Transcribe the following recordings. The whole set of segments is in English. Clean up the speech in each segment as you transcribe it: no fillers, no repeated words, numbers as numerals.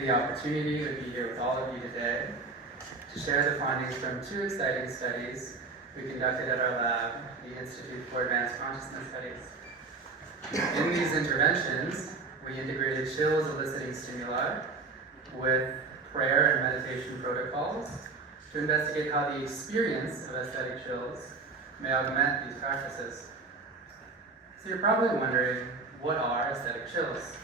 the opportunity to be here with all of you today to share the findings from two exciting studies we conducted at our lab, the Institute for Advanced Consciousness Studies. In these interventions, we integrated chills eliciting stimuli with prayer and meditation protocols to investigate how the experience of aesthetic chills may augment these practices. So you're probably wondering, what are aesthetic chills?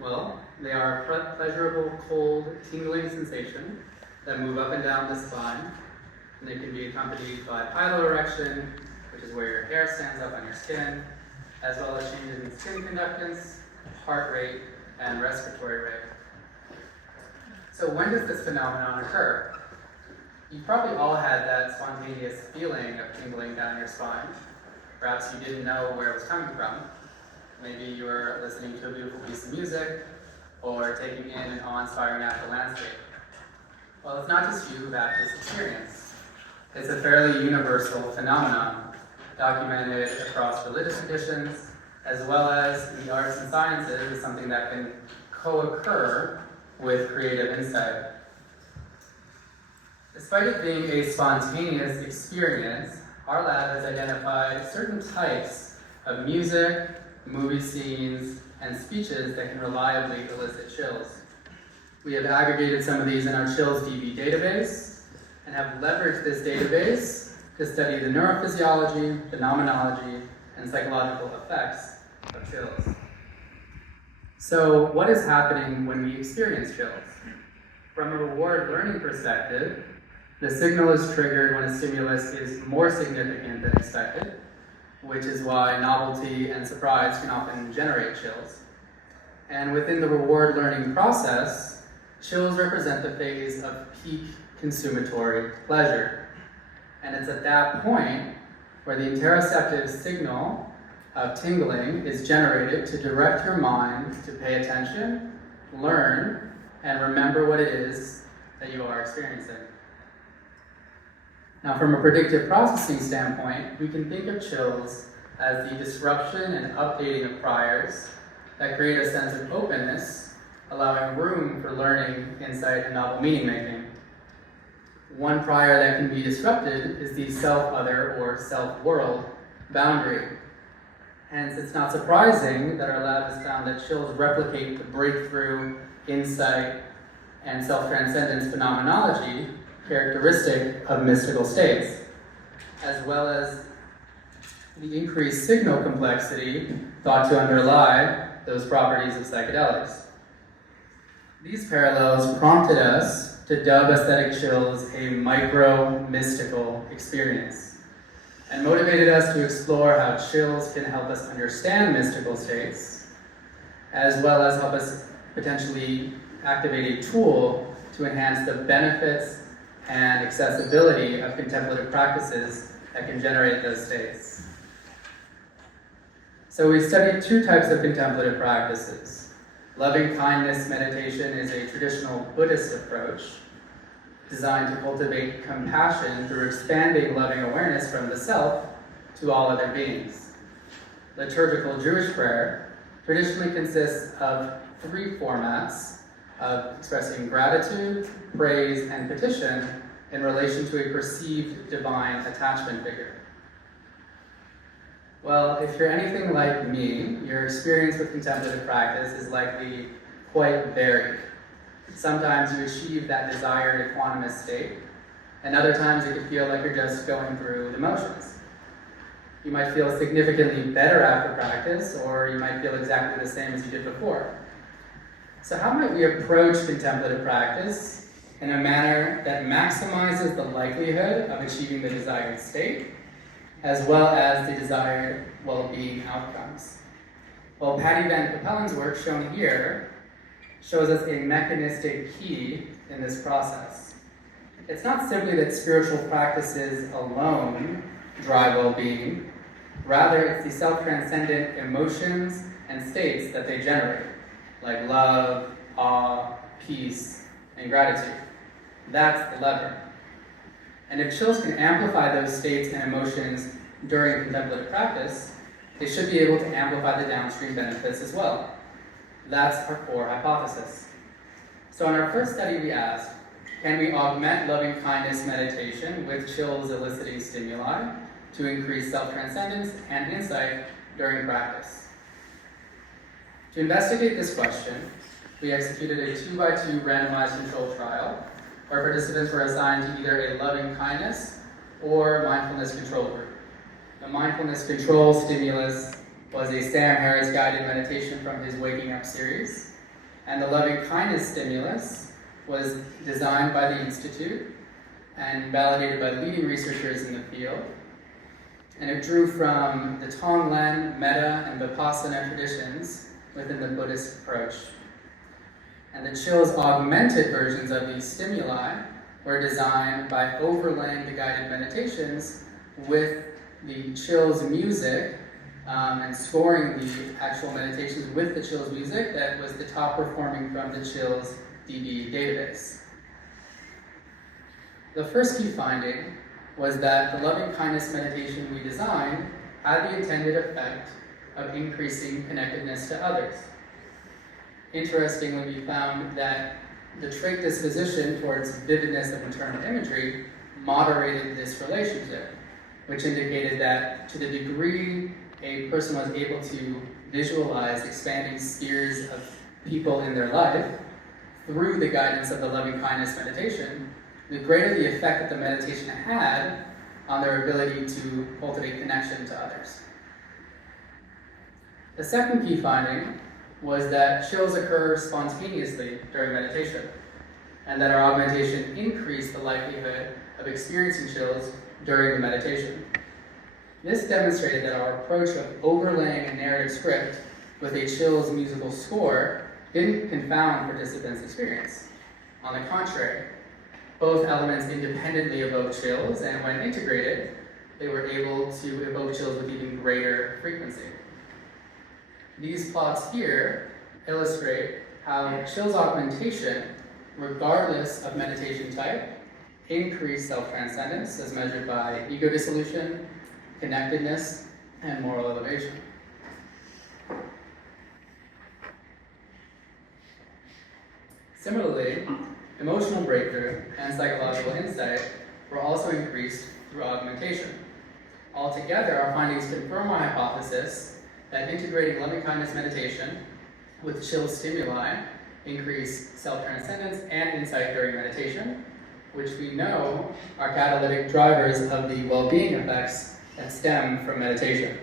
Well, they are a pleasurable, cold, tingling sensation that move up and down the spine, and they can be accompanied by piloerection, which is where your hair stands up on your skin, as well as changes in skin conductance, heart rate, and respiratory rate. So when does this phenomenon occur? You probably all had that spontaneous feeling of tingling down your spine. Perhaps you didn't know where it was coming from. Maybe you were listening to a beautiful piece of music, or taking in an awe-inspiring natural landscape. Well, it's not just you who've had this experience. It's a fairly universal phenomenon, documented across religious traditions, as well as in the arts and sciences, is something that can co-occur with creative insight. Despite it being a spontaneous experience, our lab has identified certain types of music, movie scenes, and speeches that can reliably elicit chills. We have aggregated some of these in our Chills-DB database and have leveraged this database to study the neurophysiology, phenomenology, and psychological effects of chills. So, what is happening when we experience chills? From a reward learning perspective, the signal is triggered when a stimulus is more significant than expected, which is why novelty and surprise can often generate chills. And within the reward learning process, chills represent the phase of peak consummatory pleasure. And it's at that point where the interoceptive signal of tingling is generated to direct your mind to pay attention, learn, and remember what it is that you are experiencing. Now, from a predictive processing standpoint, we can think of chills as the disruption and updating of priors that create a sense of openness, allowing room for learning, insight, and novel meaning making. One prior that can be disrupted is the self-other or self-world boundary. Hence, it's not surprising that our lab has found that chills replicate the breakthrough, insight, and self-transcendence phenomenology characteristic of mystical states, as well as the increased signal complexity thought to underlie those properties of psychedelics. These parallels prompted us to dub aesthetic chills a micro-mystical experience, and motivated us to explore how chills can help us understand mystical states, as well as help us potentially activate a tool to enhance the benefits and accessibility of contemplative practices that can generate those states. So we studied two types of contemplative practices. Loving kindness meditation is a traditional Buddhist approach designed to cultivate compassion through expanding loving awareness from the self to all other beings. Liturgical Jewish prayer traditionally consists of three formats of expressing gratitude, praise, and petition in relation to a perceived divine attachment figure. Well, if you're anything like me, your experience with contemplative practice is likely quite varied. Sometimes you achieve that desired equanimous state, and other times it can feel like you're just going through the motions. You might feel significantly better after practice, or you might feel exactly the same as you did before. So how might we approach contemplative practice in a manner that maximizes the likelihood of achieving the desired state, as well as the desired well-being outcomes? Well, Patty Van Capellen's work, shown here, shows us a mechanistic key in this process. It's not simply that spiritual practices alone drive well-being, rather it's the self-transcendent emotions and states that they generate, like love, awe, peace, and gratitude. That's the lever. And if chills can amplify those states and emotions during contemplative practice, they should be able to amplify the downstream benefits as well. That's our core hypothesis. So in our first study, we asked, can we augment loving kindness meditation with chills eliciting stimuli to increase self-transcendence and insight during practice? To investigate this question, we executed a 2x2 randomized controlled trial where participants were assigned to either a loving kindness or mindfulness control group. The mindfulness control stimulus was a Sam Harris guided meditation from his Waking Up series, and the loving kindness stimulus was designed by the Institute and validated by leading researchers in the field. And it drew from the Tonglen, Metta, and Vipassana traditions within the Buddhist approach. And the Chills augmented versions of these stimuli were designed by overlaying the guided meditations with the Chills music and scoring the actual meditations with the Chills music that was the top performing from the Chills DB database. The first key finding was that the loving kindness meditation we designed had the intended effect of increasing connectedness to others. Interestingly, we found that the trait disposition towards vividness of internal imagery moderated this relationship, which indicated that to the degree a person was able to visualize expanding spheres of people in their life through the guidance of the loving kindness meditation, the greater the effect that the meditation had on their ability to cultivate connection to others. The second key finding was that chills occur spontaneously during meditation, and that our augmentation increased the likelihood of experiencing chills during the meditation. This demonstrated that our approach of overlaying a narrative script with a chills musical score didn't confound participants' experience. On the contrary, both elements independently evoke chills, and when integrated, they were able to evoke chills with even greater frequency. These plots here illustrate how chills augmentation, regardless of meditation type, increased self-transcendence as measured by ego dissolution, connectedness, and moral elevation. Similarly, emotional breakthrough and psychological insight were also increased through augmentation. Altogether, our findings confirm our hypothesis that integrating loving-kindness meditation with chill stimuli increase self-transcendence and insight during meditation, which we know are catalytic drivers of the well-being effects that stem from meditation.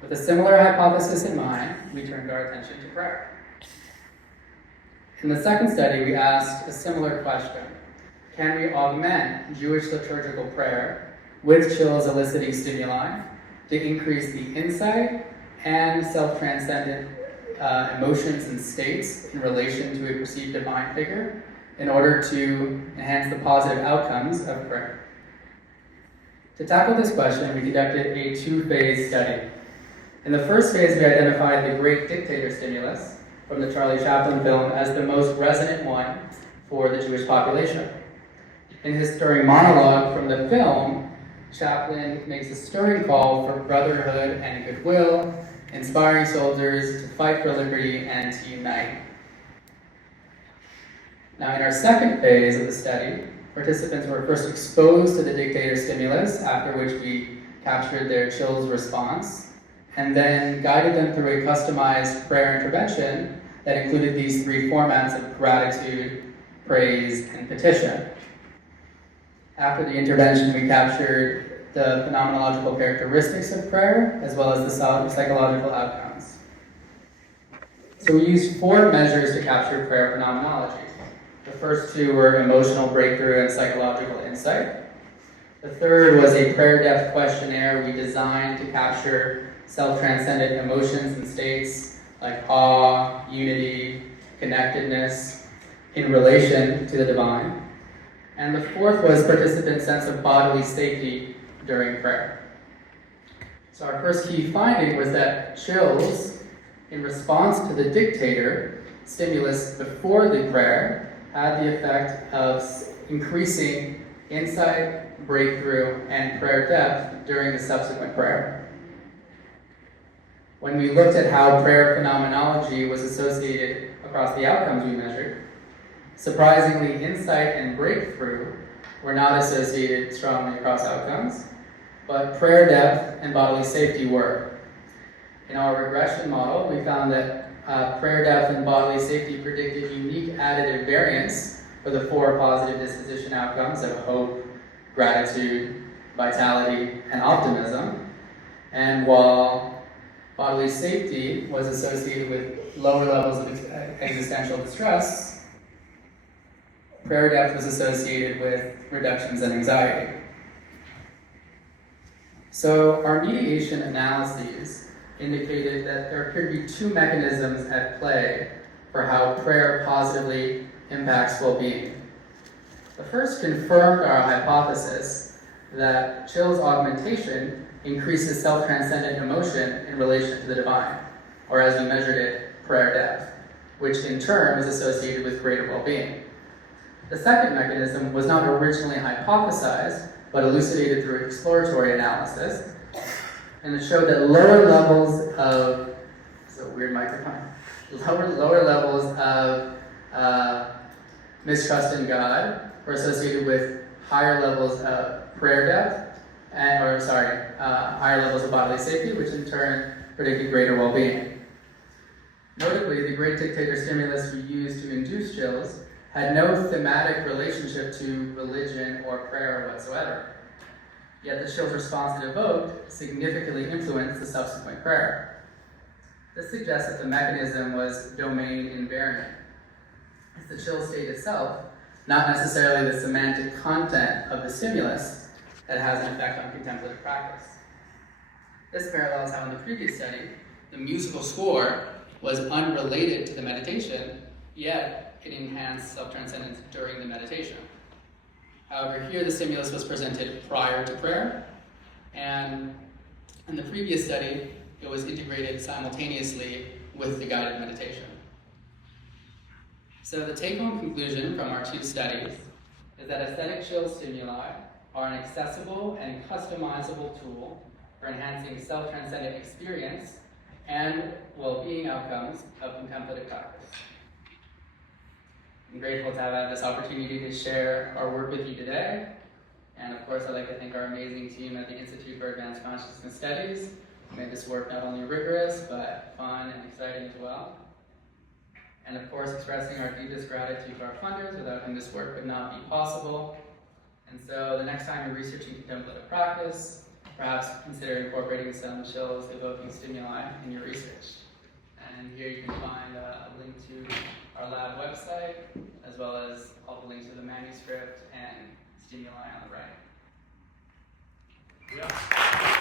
With a similar hypothesis in mind, we turned our attention to prayer. In the second study, we asked a similar question. Can we augment Jewish liturgical prayer with chills eliciting stimuli to increase the insight and self-transcendent emotions and states in relation to a perceived divine figure in order to enhance the positive outcomes of prayer? To tackle this question, we conducted a two-phase study. In the first phase, we identified the Great Dictator stimulus from the Charlie Chaplin film as the most resonant one for the Jewish population. In his stirring monologue from the film, Chaplin makes a stirring call for brotherhood and goodwill, inspiring soldiers to fight for liberty and to unite. Now, in our second phase of the study, participants were first exposed to the dictator stimulus, after which we captured their chills response, and then guided them through a customized prayer intervention that included these three formats of gratitude, praise, and petition. After the intervention, we captured the phenomenological characteristics of prayer, as well as the psychological outcomes. So we used 4 measures to capture prayer phenomenology. The first 2 were emotional breakthrough and psychological insight. The third was a prayer depth questionnaire we designed to capture self-transcendent emotions and states like awe, unity, connectedness in relation to the divine. And the fourth was participants' sense of bodily safety during prayer. So our first key finding was that chills, in response to the dictator stimulus before the prayer, had the effect of increasing insight, breakthrough, and prayer depth during the subsequent prayer. When we looked at how prayer phenomenology was associated across the outcomes we measured, surprisingly, insight and breakthrough were not associated strongly across outcomes, but prayer depth and bodily safety were. In our regression model, we found that prayer depth and bodily safety predicted unique additive variance for the 4 positive disposition outcomes of hope, gratitude, vitality, and optimism. And while bodily safety was associated with lower levels of existential distress, prayer depth was associated with reductions in anxiety. So our mediation analyses indicated that there could be 2 mechanisms at play for how prayer positively impacts well-being. The first confirmed our hypothesis that Chills augmentation increases self-transcendent emotion in relation to the divine, or as we measured it, prayer depth, which in turn was associated with greater well-being. The second mechanism was not originally hypothesized, but elucidated through exploratory analysis, and it showed that lower levels of, this is a weird microphone, lower levels of mistrust in God were associated with higher levels of prayer depth, higher levels of bodily safety, which in turn predicted greater well-being. Notably, the great dictator stimulus we used to induce chills had no thematic relationship to religion or prayer whatsoever. Yet the chills response it evoked significantly influenced the subsequent prayer. This suggests that the mechanism was domain invariant. It's the chill state itself, not necessarily the semantic content of the stimulus, that has an effect on contemplative practice. This parallels how in the previous study, the musical score was unrelated to the meditation, yet it enhanced self-transcendence during the meditation. However, here the stimulus was presented prior to prayer, and in the previous study, it was integrated simultaneously with the guided meditation. So the take-home conclusion from our 2 studies is that aesthetic chill stimuli are an accessible and customizable tool for enhancing self-transcendent experience and well-being outcomes of contemplative practice. I'm grateful to have had this opportunity to share our work with you today. And of course, I'd like to thank our amazing team at the Institute for Advanced Consciousness Studies, who made this work not only rigorous, but fun and exciting as well. And of course, expressing our deepest gratitude to our funders, without whom this work would not be possible. And so the next time you're researching contemplative practice, perhaps consider incorporating some chills evoking stimuli in your research. And here you can find a link to our lab website, as well as all the links to the manuscript and stimuli on the right. Yeah.